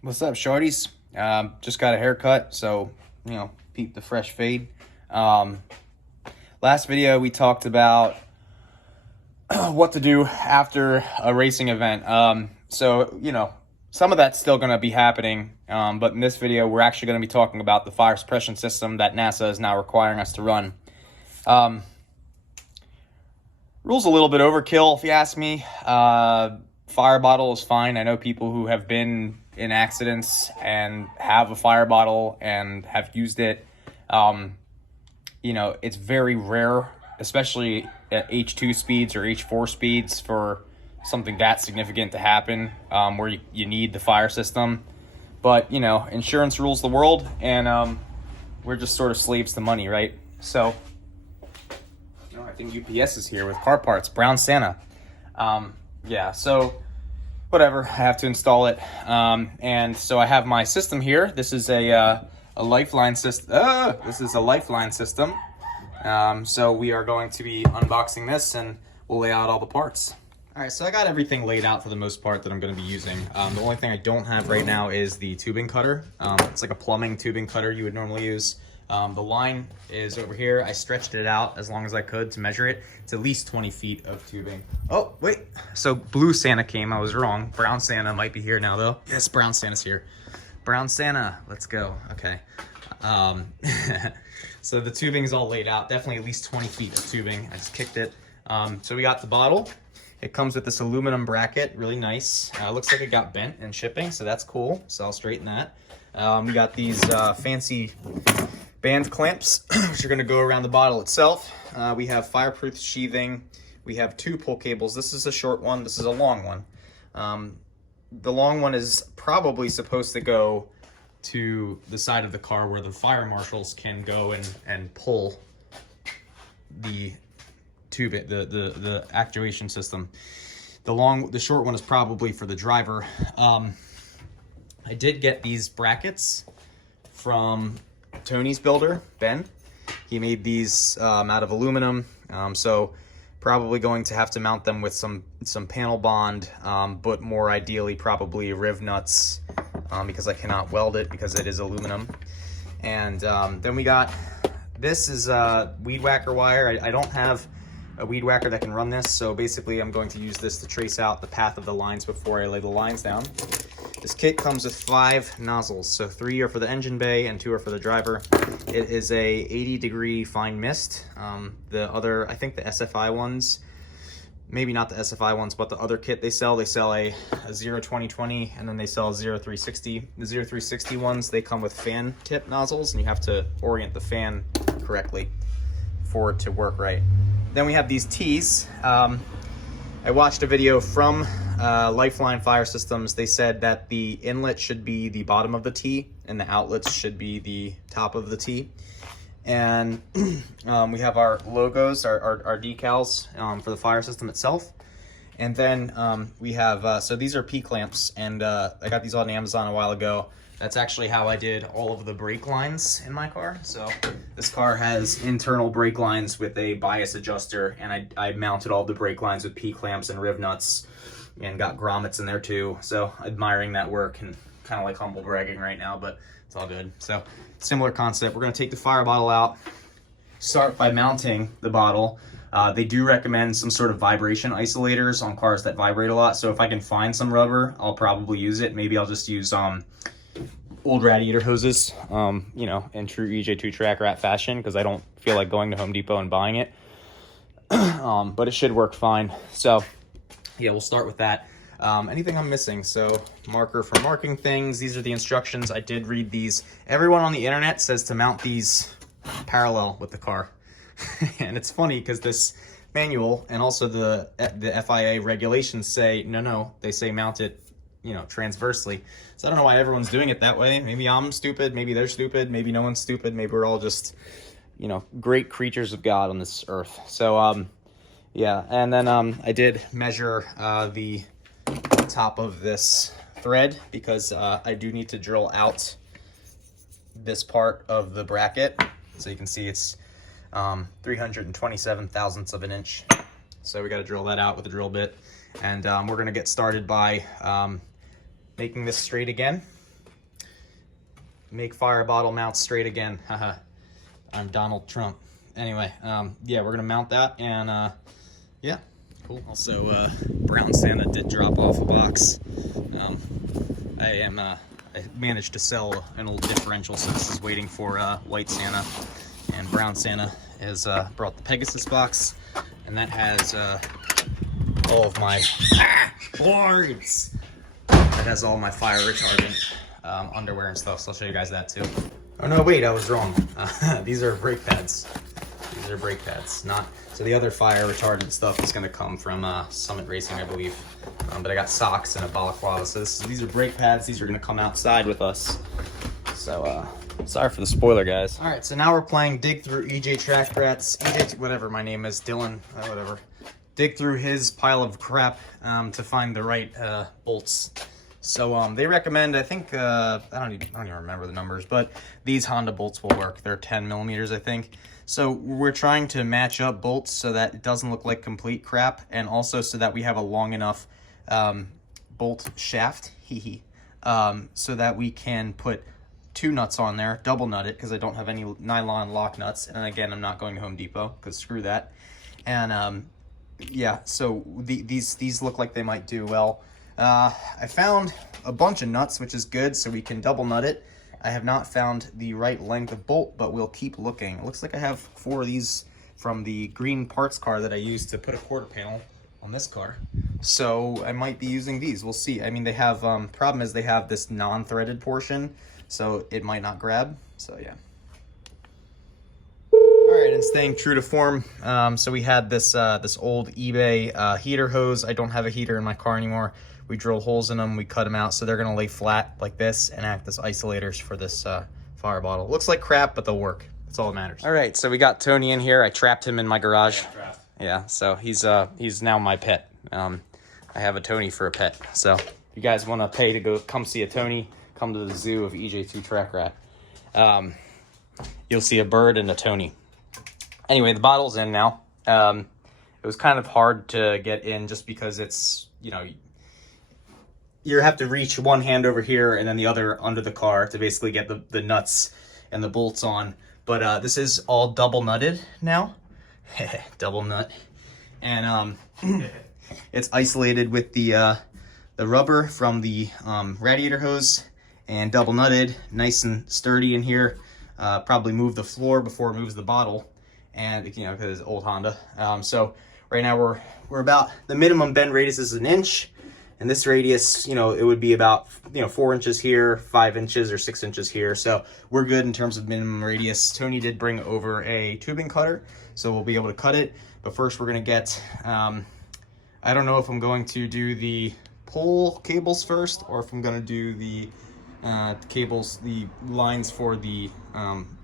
What's up, shorties? Just got a haircut, so, peep the fresh fade. Um, Last video, we talked about what to do after a racing event. Some of that's still going to be happening, but in this video, we're actually going to be talking about the fire suppression system that NASA is now requiring us to run. Rule's a little bit overkill, if you ask me. Fire bottle is fine. I know people who have been in accidents and have a fire bottle and have used it. It's very rare, especially at H2 speeds or H4 speeds, for something that significant to happen, where you need the fire system. But, insurance rules the world, and we're just sort of slaves to money, right? So, I think UPS is here with car parts. Brown Santa. So whatever, I have to install it. And so I have my system here. This is a Lifeline system. This is a Lifeline system. So we are going to be unboxing this, and we'll lay out all the parts. All right, so I got everything laid out for the most part that I'm going to be using. The only thing I don't have right now is the tubing cutter. It's like a plumbing tubing cutter you would normally use. The line is over here. I stretched it out as long as I could to measure it. It's at least 20 feet of tubing. Oh, wait. So Blue Santa came. I was wrong. Brown Santa might be here now, though. Yes, Brown Santa's here. Brown Santa, let's go. Okay. So the tubing is all laid out. Definitely at least 20 feet of tubing. I just kicked it. So we got the bottle. It comes with this aluminum bracket. Really nice. Looks like it got bent in shipping, so that's cool. So I'll straighten that. We got these fancy band clamps, which are going to go around the bottle itself. We have fireproof sheathing. We have 2 pull cables. This is a short one. This is a long one. The long one is probably supposed to go to the side of the car where the fire marshals can go and pull the tube, the actuation system. The short one is probably for the driver. I did get these brackets from Tony's builder, Ben. He made these out of aluminum, so probably going to have to mount them with some panel bond, but more ideally probably riv nuts, because I cannot weld it because it is aluminum. And then we got, this is weed whacker wire. I don't have a weed whacker that can run this, so basically I'm going to use this to trace out the path of the lines before I lay the lines down. This kit comes with 5 nozzles, so 3 are for the engine bay and 2 are for the driver. It is a 80-degree fine mist. The other, I think the SFI ones, maybe not the SFI ones, but the other kit they sell a 0-20-20, and then they sell a 0-360. The 0-360 ones, they come with fan tip nozzles, and you have to orient the fan correctly for it to work right. Then we have these T's. I watched a video from Lifeline Fire Systems. They said that the inlet should be the bottom of the T and the outlets should be the top of the T. And we have our logos, our decals for the fire system itself. And then we have, so these are P-clamps, and I got these on Amazon a while ago. That's actually how I did all of the brake lines in my car. So this car has internal brake lines with a bias adjuster, and I mounted all the brake lines with P-clamps and riv nuts, and got grommets in there too. So admiring that work, and kind of like humble bragging right now, but it's all good. So similar concept. We're gonna take the fire bottle out, start by mounting the bottle. They do recommend some sort of vibration isolators on cars that vibrate a lot. So if I can find some rubber, I'll probably use it. Maybe I'll just use old radiator hoses, in true EJ2 track rat fashion, because I don't feel like going to Home Depot and buying it. But it should work fine. So yeah, we'll start with that. Anything I'm missing? So marker for marking things. These are the instructions. I did read these. Everyone on the internet says to mount these parallel with the car. And it's funny because this manual and also the FIA regulations say, no, they say mount it, transversely. So I don't know why everyone's doing it that way. Maybe I'm stupid, maybe they're stupid, maybe no one's stupid, maybe we're all just, great creatures of God on this earth. So, yeah, and then I did measure the top of this thread because I do need to drill out this part of the bracket. So you can see it's 327 thousandths of an inch. So we got to drill that out with a drill bit. And we're going to get started by making this straight again. make fire bottle mounts straight again. Haha, I'm Donald Trump. Anyway, yeah, we're gonna mount that, and yeah, cool. Also, Brown Santa did drop off a box. I managed to sell an old differential, so this is waiting for White Santa, and Brown Santa has brought the Pegasus box, and that has all of my boards. That has all my fire retardant underwear and stuff, so I'll show you guys that too. Oh no, wait, I was wrong. These are brake pads. These are brake pads, not, so the other fire retardant stuff is gonna come from Summit Racing, I believe. But I got socks and a balaclava, so these are brake pads. These are gonna come outside with us. So, sorry for the spoiler, guys. All right, so now we're playing dig through EJ Track Rats, EJ, whatever my name is, Dylan, whatever. Dig through his pile of crap to find the right bolts. So they recommend, I think, I don't even remember the numbers, but these Honda bolts will work. They're 10 millimeters, I think. So we're trying to match up bolts so that it doesn't look like complete crap, and also so that we have a long enough bolt shaft, so that we can put 2 nuts on there, double nut it, because I don't have any nylon lock nuts. And again, I'm not going to Home Depot, because screw that. And yeah, so these look like they might do well. I found a bunch of nuts, which is good, so we can double nut it. I have not found the right length of bolt, but we'll keep looking. It looks like I have 4 of these from the green parts car that I used to put a quarter panel on this car. So I might be using these. We'll see. I mean, they have, problem is they have this non-threaded portion, so it might not grab. So yeah. All right, and staying true to form, so we had this this old eBay heater hose. I don't have a heater in my car anymore. We drilled holes in them, we cut them out, so they're gonna lay flat like this and act as isolators for this fire bottle. Looks like crap, but they'll work. That's all that matters. All right, so we got Tony in here. I trapped him in my garage. Yeah, so he's now my pet. I have a Tony for a pet. So if you guys want to pay to go come see a Tony, come to the zoo of EJ2 Track Rat. You'll see a bird and a Tony. Anyway, the bottle's in now. It was kind of hard to get in just because it's, you know, you have to reach one hand over here and then the other under the car to basically get the nuts and the bolts on. But this is all double nutted now. Double nut. And it's isolated with the rubber from the radiator hose and double nutted, nice and sturdy in here. Probably move the floor before it moves the bottle, and you know, because it's old Honda. So right now we're about, the minimum bend radius is 1 inch, and this radius, you know, it would be about, you know, 4 inches here, 5 inches or 6 inches here. So we're good in terms of minimum radius. Tony did bring over a tubing cutter, so we'll be able to cut it. But first we're gonna get, I don't know if I'm going to do the pull cables first, or if I'm gonna do the cables, the lines for the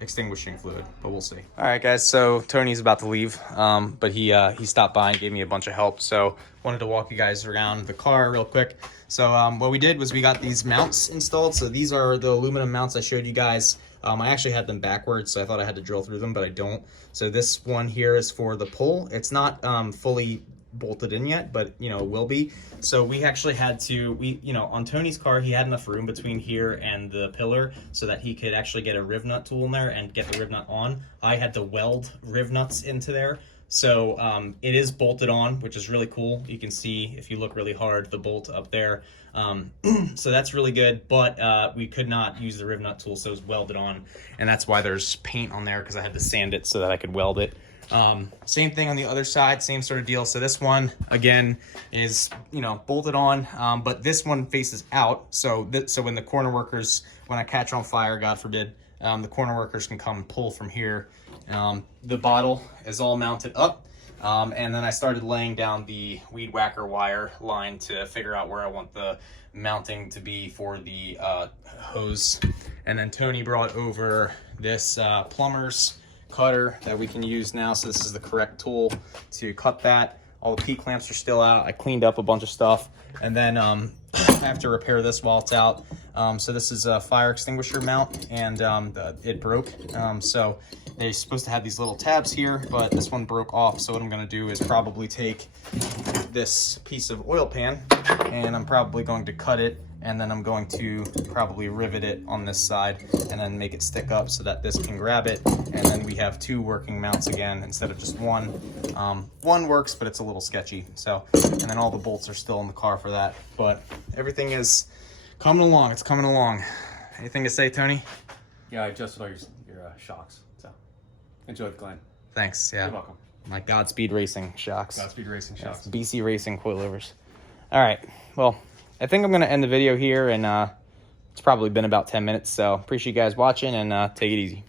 extinguishing fluid, but we'll see. All right, guys, so Tony's about to leave, but he stopped by and gave me a bunch of help, so wanted to walk you guys around the car real quick. So what we did was we got these mounts installed. So these are the aluminum mounts I showed you guys. I actually had them backwards, so I thought I had to drill through them, but I don't. So this one here is for the pull. It's not fully bolted in yet, but you know, it will be. So we actually had to, you know, on Tony's car, he had enough room between here and the pillar so that he could actually get a riv nut tool in there and get the riv nut on. I had to weld riv nuts into there. So it is bolted on, which is really cool. You can see, if you look really hard, the bolt up there. So that's really good, but we could not use the riv nut tool, so it was welded on, and that's why there's paint on there, because I had to sand it so that I could weld it. Same thing on the other side, same sort of deal. So this one again is, you know, bolted on, but this one faces out. So so when the corner workers, when I catch on fire, God forbid, the corner workers can come pull from here. The bottle is all mounted up. And then I started laying down the weed whacker wire line to figure out where I want the mounting to be for the hose. And then Tony brought over this plumber's cutter that we can use now. So this is the correct tool to cut that. All the P-clamps are still out. I cleaned up a bunch of stuff. And then I have to repair this while it's out. So this is a fire extinguisher mount, and it broke. So they're supposed to have these little tabs here, but this one broke off. So what I'm gonna do is probably take this piece of oil pan, and I'm probably going to cut it and then I'm going to probably rivet it on this side and then make it stick up so that this can grab it, and then we have 2 working mounts again instead of just 1. One works, but it's a little sketchy. So, and then all the bolts are still in the car for that, but everything is coming along. It's coming along. Anything to say, Tony? Yeah, I adjusted all your shocks, so enjoy the Glen. Thanks. Yeah. You're welcome. My Godspeed Racing shocks. Godspeed Racing shocks. BC Racing coilovers. All right. Well, I think I'm going to end the video here, and it's probably been about 10 minutes, so appreciate you guys watching, and take it easy.